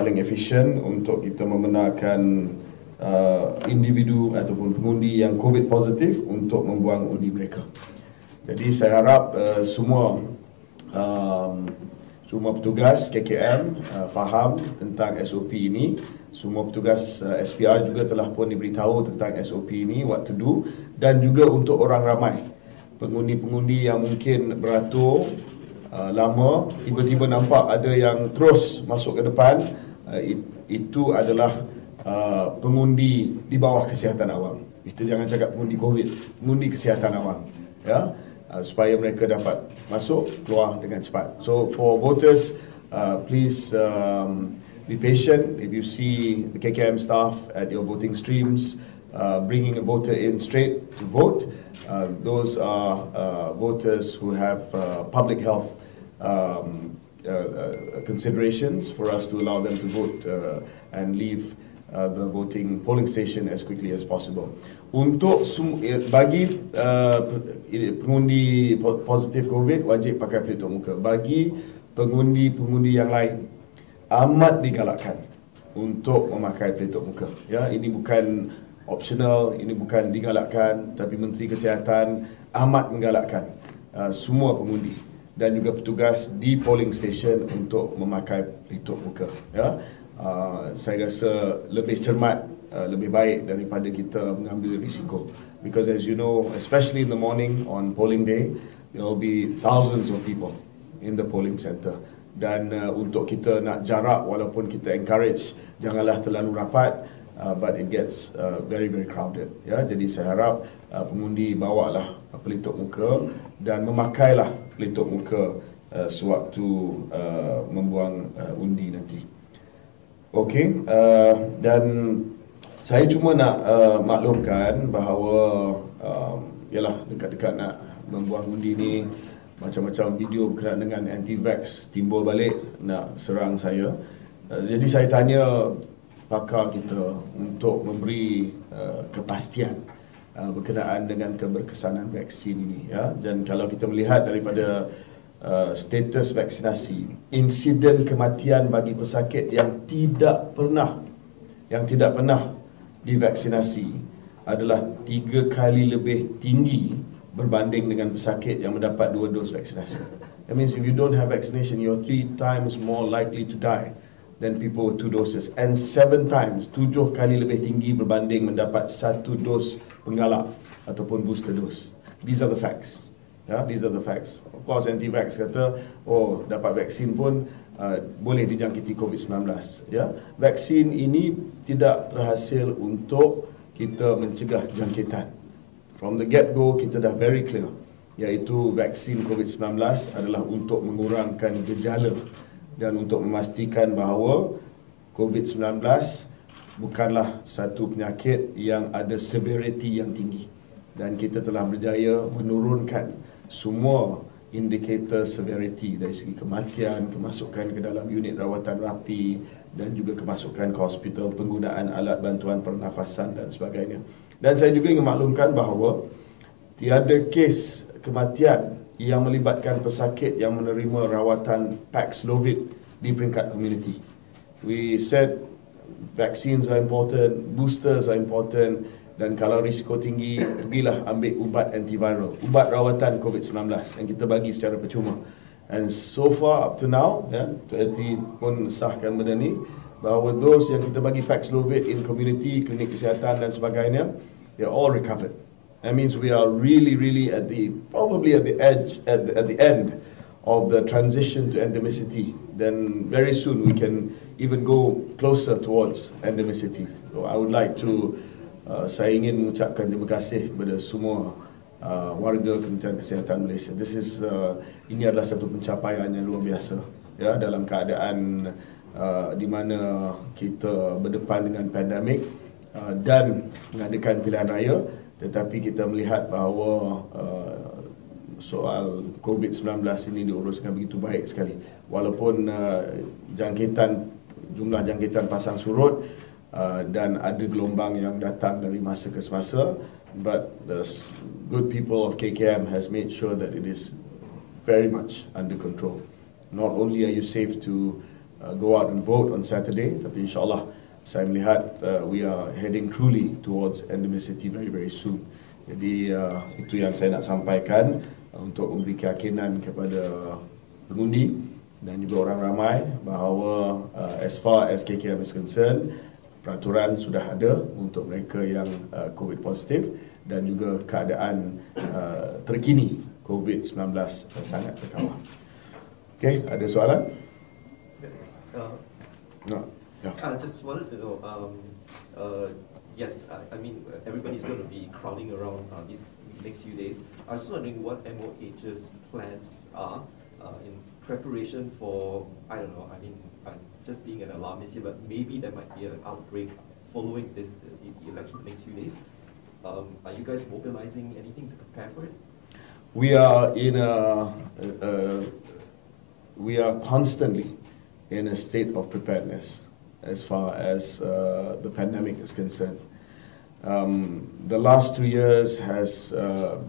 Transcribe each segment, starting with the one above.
paling efisien untuk kita membenarkan individu ataupun pengundi yang COVID positif untuk membuang undi mereka. Jadi saya harap semua petugas KKM faham tentang SOP ini. Semua petugas SPR juga telah pun diberitahu tentang SOP ini, what to do. Dan juga untuk orang ramai, pengundi-pengundi yang mungkin beratur lama, tiba-tiba nampak ada yang terus masuk ke depan, itu adalah pengundi di bawah kesihatan awam. Kita jangan cakap pengundi COVID, pengundi kesihatan awam, ya, supaya mereka dapat masuk keluar dengan cepat. So for voters, please be patient. If you see the KKM staff at your voting streams bringing a voter in straight to vote, those are voters who have public health considerations for us to allow them to vote and leave the voting polling station as quickly as possible. Untuk bagi pengundi positif COVID wajib pakai pelitup muka. Bagi pengundi-pengundi yang lain amat digalakkan untuk memakai pelitup muka. Ya, ini bukan optional, ini bukan digalakkan, tapi Menteri Kesihatan amat menggalakkan semua pengundi dan juga petugas di polling station untuk memakai pelitup muka. Ya, saya rasa lebih cermat, lebih baik daripada kita mengambil risiko. Because as you know, especially in the morning on polling day, there will be thousands of people in the polling center. Dan untuk kita nak jarak, walaupun kita encourage janganlah terlalu rapat, but it gets very crowded. Ya, jadi saya harap pengundi bawalah pelitup muka dan memakailah pelitup muka sewaktu membuang undi nanti. Okey, dan saya cuma nak maklumkan bahawa ialah dekat-dekat nak membuang undi ni, macam-macam video berkenaan dengan anti-vax timbul balik nak serang saya. Jadi saya tanya pakar kita untuk memberi kepastian berkenaan dengan keberkesanan vaksin ini. Ya. Dan kalau kita melihat daripada status vaksinasi, insiden kematian bagi pesakit yang tidak pernah divaksinasi adalah 3 kali lebih tinggi berbanding dengan pesakit yang mendapat 2 dos vaksinasi. That means if you don't have vaccination, you're 3 times more likely to die than people with 2 doses, and 7 times, 7 kali lebih tinggi berbanding mendapat 1 dos penggalak ataupun booster dose. These are the facts. Yeah, these are the facts. Of course, anti-vax kata, oh, dapat vaksin pun boleh dijangkiti COVID-19. Ya, vaksin ini tidak terhasil untuk kita mencegah jangkitan. From the get-go, kita dah very clear, iaitu vaksin COVID-19 adalah untuk mengurangkan gejala dan untuk memastikan bahawa COVID-19 bukanlah satu penyakit yang ada severity yang tinggi. Dan kita telah berjaya menurunkan semua indikator severity dari segi kematian, kemasukan ke dalam unit rawatan rapi dan juga kemasukan ke hospital, penggunaan alat bantuan pernafasan dan sebagainya. Dan saya juga ingin maklumkan bahawa tiada kes kematian yang melibatkan pesakit yang menerima rawatan Paxlovid di peringkat community. We said vaccines are important, boosters are important, dan kalau risiko tinggi, pergilah ambil ubat antiviral, ubat rawatan COVID-19 yang kita bagi secara percuma. And so far up to now, TNT pun sahkan benda ni, bahawa those yang kita bagi Paxlovid in community, klinik kesihatan dan sebagainya, they're all recovered. That means we are really probably at the edge, at the end of the transition to endemicity. Then very soon we can even go closer towards endemicity. So I would like to, saya ingin mengucapkan terima kasih kepada semua warga Kementerian Kesihatan Malaysia. Ini adalah satu pencapaian yang luar biasa, ya, dalam keadaan di mana kita berdepan dengan pandemik dan mengadakan pilihan raya, tetapi kita melihat bahawa soal COVID-19 ini diuruskan begitu baik sekali. Walaupun jumlah jangkitan pasang surut dan ada gelombang yang datang dari masa ke semasa, but the good people of KKM has made sure that it is very much under control. Not only are you safe to go out and vote on Saturday. Tapi insyaAllah saya melihat we are heading truly towards endemicity very, very soon. Jadi itu yang saya nak sampaikan untuk memberi keyakinan kepada pengundi dan juga orang ramai bahawa as far as KKM is concerned, peraturan sudah ada untuk mereka yang COVID positif dan juga keadaan terkini COVID-19 sangat berkawal. Okey, ada soalan? No. Yeah. I just wanted to know, yes, I mean, everybody's going to be crowding around these next few days. I was just wondering what MOH's plans are in preparation for, I don't know, I mean, I'm just being an alarmist here, but maybe there might be an outbreak following the election the next few days. Are you guys mobilizing anything to prepare for it? We are we are constantly in a state of preparedness as far as the pandemic is concerned. The last 2 years has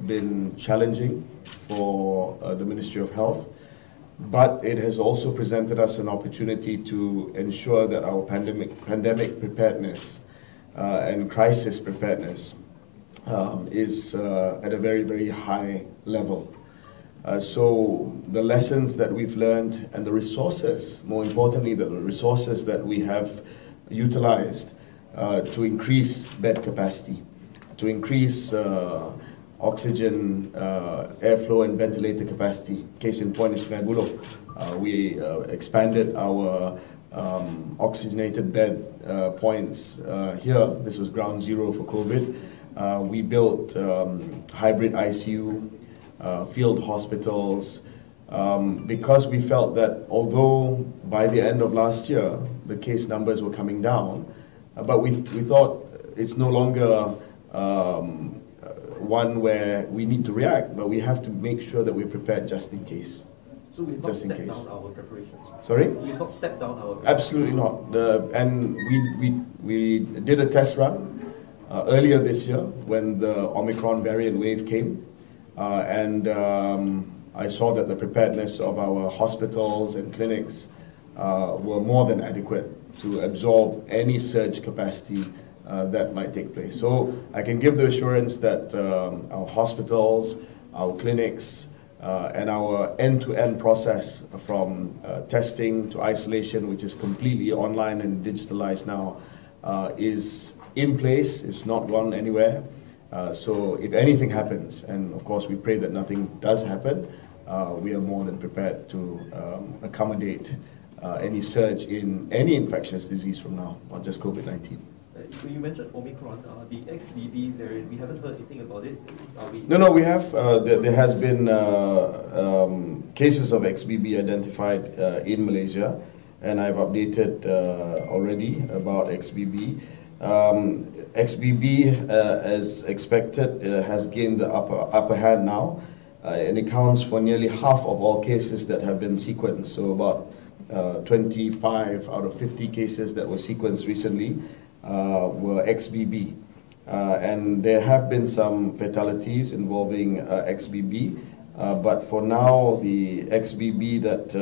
been challenging for the Ministry of Health, but it has also presented us an opportunity to ensure that our pandemic preparedness and crisis preparedness is at a very, very high level. So the lessons that we've learned and the resources, more importantly, the resources that we have utilized to increase bed capacity, to increase oxygen, airflow and ventilator capacity. Case in point is Sungai Buloh. We expanded our oxygenated bed points here. This was ground zero for COVID. We built hybrid ICU, field hospitals, because we felt that although by the end of last year the case numbers were coming down, but we thought it's no longer one where we need to react, but we have to make sure that we're prepared just in case. So we've not stepped down our preparations? Sorry? We've not stepped down our preparations? Absolutely not. And we did a test run earlier this year when the Omicron variant wave came. I saw that the preparedness of our hospitals and clinics were more than adequate to absorb any surge capacity that might take place. So I can give the assurance that our hospitals, our clinics, and our end-to-end process from testing to isolation, which is completely online and digitalized now, is in place. It's not gone anywhere. So if anything happens, and of course we pray that nothing does happen, we are more than prepared to accommodate any surge in any infectious disease from now, not just COVID-19. So you mentioned Omicron, the XBB variant. We haven't heard anything about it. No, we have. There has been cases of XBB identified in Malaysia, and I've updated already about XBB. XBB, as expected, has gained the upper hand now, and accounts for nearly half of all cases that have been sequenced. So about 25 out of 50 cases that were sequenced recently were XBB. And there have been some fatalities involving XBB, but for now, the XBB that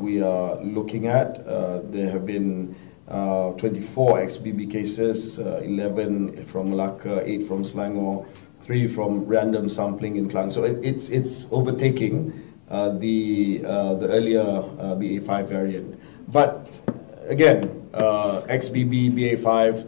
we are looking at, there have been 24 XBB cases, 11 from Malacca, 8 from Selangor, 3 from random sampling in Klang. So it's overtaking the earlier BA5 variant. But again, XBB, BA5,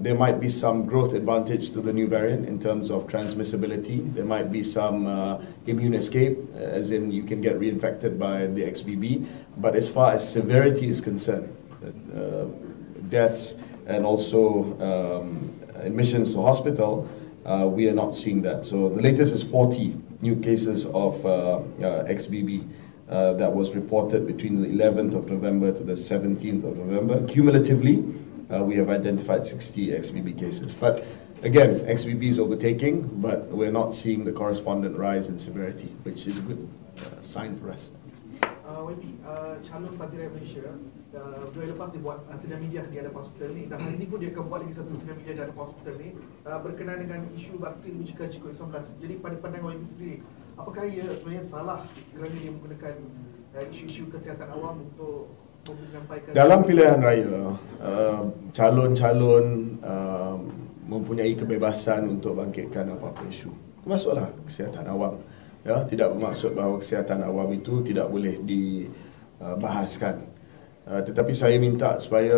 there might be some growth advantage to the new variant in terms of transmissibility. There might be some immune escape, as in you can get reinfected by the XBB. But as far as severity is concerned, deaths and also admissions to hospital, we are not seeing that. So the latest is 40 new cases of XBB that was reported between the 11th of November to the 17th of November. Cumulatively, we have identified 60 XBB cases. But again, XBB is overtaking, but we're not seeing the correspondent rise in severity, which is a good sign for us. Calon Parti Rakyat Malaysia, 2 hari lepas dia buat sidang media di hadapan hospital ni, dan hari ini pun dia akan buat lagi satu sidang media di hadapan hospital ni berkenaan dengan isu vaksin mencegah COVID-19. Jadi pada pandangan OIM sendiri, apakah ia sebenarnya salah kerana dia menggunakan isu-isu kesihatan awam untuk menyampaikan? Dalam pilihan raya, calon-calon mempunyai kebebasan untuk bangkitkan apa-apa isu, termasuklah kesihatan awam. Ya, tidak bermaksud bahawa kesihatan awam itu tidak boleh dibahaskan. Tetapi saya minta supaya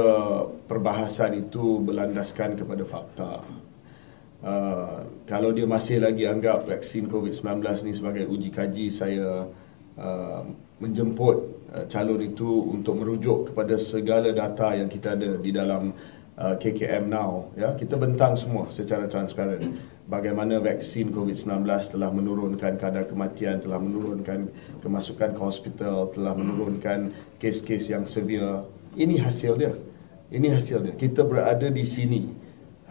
perbahasan itu berlandaskan kepada fakta. Kalau dia masih lagi anggap vaksin COVID-19 ni sebagai uji kaji, saya menjemput calon itu untuk merujuk kepada segala data yang kita ada di dalam KKM Now. Ya, kita bentang semua secara transparan bagaimana vaksin COVID-19 telah menurunkan kadar kematian, telah menurunkan kemasukan ke hospital, telah menurunkan kes-kes yang severe. Ini hasil dia. Ini hasil dia. Kita berada di sini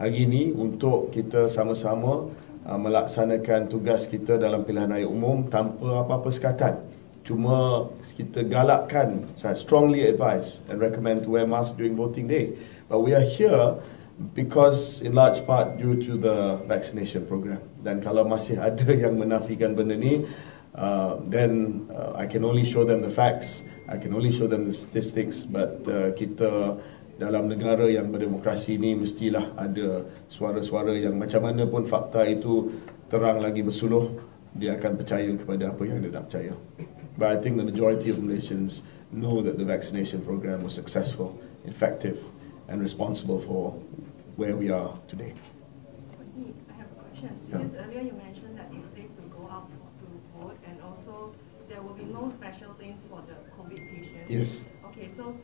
hari ini untuk kita sama-sama melaksanakan tugas kita dalam pilihan raya umum tanpa apa-apa sekatan. Cuma kita galakkan, saya strongly advise and recommend to wear mask during voting day. But we are here because in large part due to the vaccination program. Dan kalau masih ada yang menafikan benda ni, then I can only show them the facts, I can only show them the statistics. But kita dalam negara yang berdemokrasi ni mestilah ada suara-suara yang macam mana pun fakta itu terang lagi bersuluh, dia akan percaya kepada apa yang dia nak percaya. But I think the majority of Malaysians know that the vaccination program was successful, effective and responsible for where we are today. I have a question. Yeah. Because earlier you mentioned that it's safe to go out to vote, and also there will be no special thing for the COVID patients. Yes. Okay, so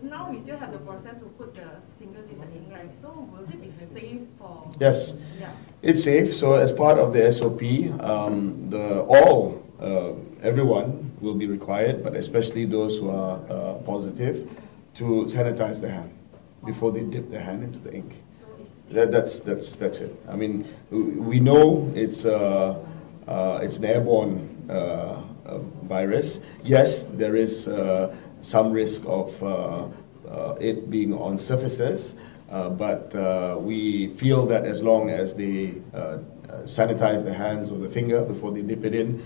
now we still have the process to put the fingers in the ink, right? So will it be safe for? Yes, Yeah. it's safe. So as part of the SOP, everyone will be required, but especially those who are positive, to sanitize their hand before they dip their hand into the ink. That's it. I mean, we know it's an airborne virus. Yes, there is some risk of it being on surfaces, but we feel that as long as they sanitize their hands or the finger before they dip it in,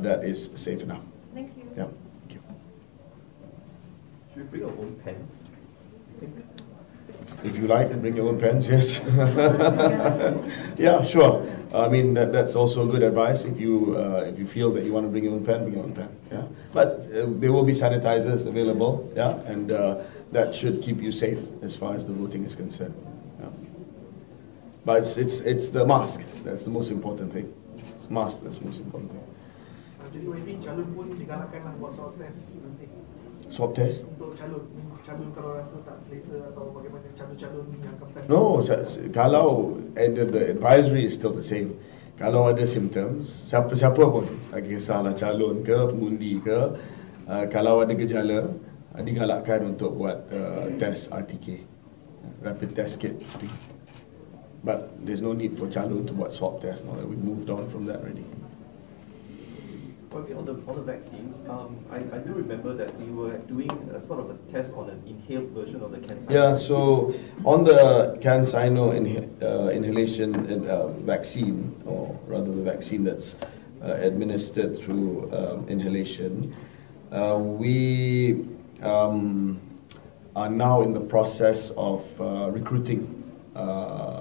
that is safe enough. Thank you. Yeah. Thank you. Should we bring our own pens? If you like, bring your own pens, yes. Yeah, sure. I mean, that's also good advice. If you feel that you want to bring your own pen, bring your own pen. Yeah. But there will be sanitizers available. Yeah, and that should keep you safe as far as the voting is concerned. Yeah. But it's the mask. That's the most important thing. It's mask. That's the most important thing. Jadi YB calon pun digalakkanlah buat swab test nanti. Swab test? Untuk calon, calon kalau rasa tak selesa atau bagaimana calon-calon yang akan. No, kalau the advisory is still the same. Kalau ada symptoms, siapa pun, tak kisahlah calon ke, pengundi ke, kalau ada gejala, digalakkan untuk buat test RTK, rapid test kit mesti. But there's no need for calon to buat swab test. Now that we've moved on from that already. Okay, on the vaccines, I do remember that we were doing a sort of a test on an inhaled version of the CanSino. Yeah, so on the CanSino inhalation vaccine, or rather the vaccine that's administered through inhalation, we are now in the process of recruiting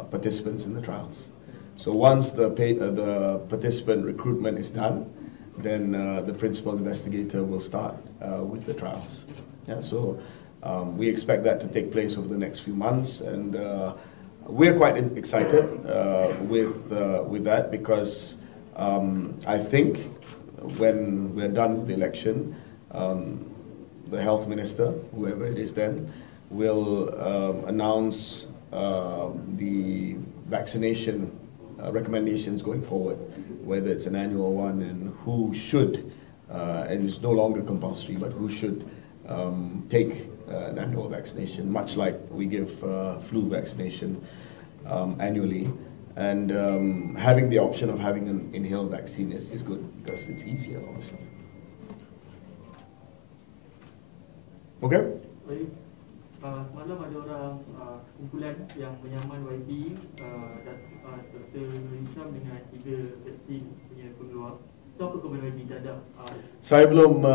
participants in the trials. So once the participant recruitment is done, then the principal investigator will start with the trials. Yeah, so we expect that to take place over the next few months, and we're quite excited with that, because I think when we're done with the election, the health minister, whoever it is then, will announce the vaccination recommendations going forward, whether it's an annual one and who should, and it's no longer compulsory, but who should take an annual vaccination, much like we give flu vaccination annually. And having the option of having an inhaled vaccine is good, because it's easier, obviously. Okay? Semalam ada orang kumpulan yang menyaman YB Dr. Hisham dengan 3 vaksin punya peluang. So apa komen YB terhadap Saya belum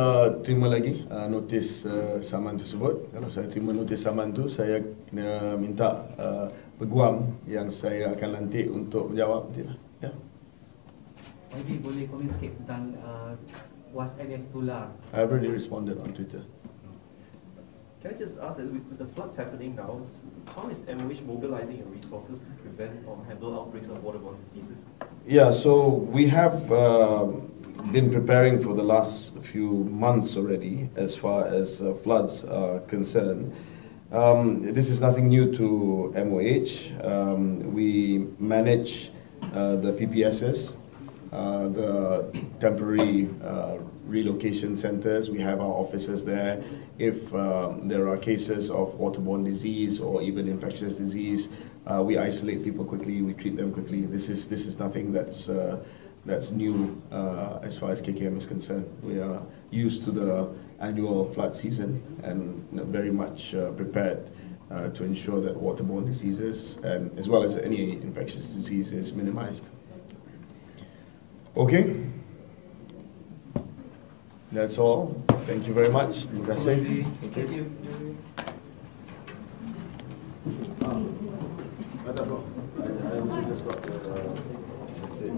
terima lagi notis saman tersebut. Kalau saya terima notis saman tu, saya kena minta peguam yang saya akan lantik untuk menjawab nanti lah. Ya. YB boleh komen sikit tentang WhatsApp yang tular. I already responded on Twitter. Can I just ask that with the floods happening now, how is MOH mobilizing your resources to prevent or handle outbreaks of waterborne diseases? Yeah, so we have been preparing for the last few months already as far as floods are concerned. This is nothing new to MOH. We manage the PPSs, the temporary relocation centers. We have our officers there. If there are cases of waterborne disease or even infectious disease, we isolate people quickly, we treat them quickly. This is nothing that's new as far as KKM is concerned. We are used to the annual flood season and very much prepared to ensure that waterborne diseases and as well as any infectious disease is minimized. Okay, that's all. Thank you very much. Terima kasih. Thank you. I also just got the message.